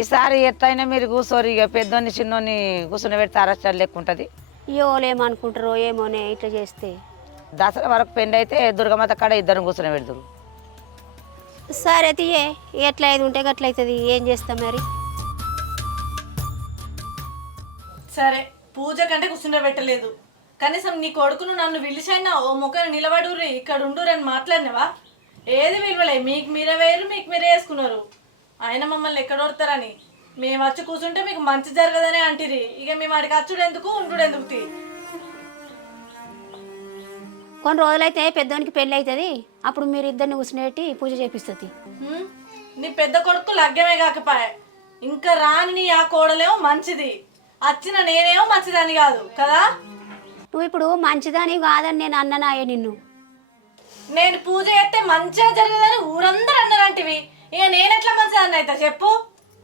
ఈసారి ఎట్లయినా మీరు కూర్చోరు, ఇక పెద్దోని చిన్నోని కూర్చుని పెడితే అరెస్ట్ లెక్క ఉంటుంది. వాళ్ళు ఏమనుకుంటారో ఏమోనే ఇట్లా చేస్తే. దసరా వరకు పెళ్ళి అయితే దుర్గమాత కాడ ఇద్దరు కూర్చుని పెడతారు. సరే తీయే, ఎట్లా అయితే ఉంటే గట్లయితుంది, ఏం చేస్తాం మరి. సరే పూజ కంటే కూర్చుండ పెట్టలేదు, కనీసం నీ కొడుకును నన్ను పిలిచైనా ఓ మొక్కను నిలబడుర్రి ఇక్కడ ఉండురని మాట్లాడినవా? ఏది విలువలే, మీకు మీరే వేరు, మీకు మీరే వేసుకున్నారు. ఆయన మమ్మల్ని ఎక్కడొడతారని మేము వచ్చి కూర్చుంటే మీకు మంచి జరగదని అంటిరి. ఇక మేము అడిగి అచ్చుడు ఎందుకు ఉండు ఎందుకు తీ. కొన్ని రోజులైతే పెద్దోనికి పెళ్ళి అవుతుంది, అప్పుడు మీరు ఇద్దరిని కూర్చునేటి పూజ చేపిస్తుంది. నీ పెద్ద కొడుకు లగ్గమే కాకపాయే, ఇంకా రాని నీ ఆ కోడలేమో మంచిది, వచ్చిన నేనేమో మంచిదని కాదు కదా. నువ్వు ఇప్పుడు మంచిదని కాదని నేను అన్ననాయే నిన్ను. నేను పూజ చేస్తే మంచిగా జరగదని ఊరందరూ అన్నారంటివి, ఇక నేనెట్లా మంచిదాన్ని అయితే చెప్పు.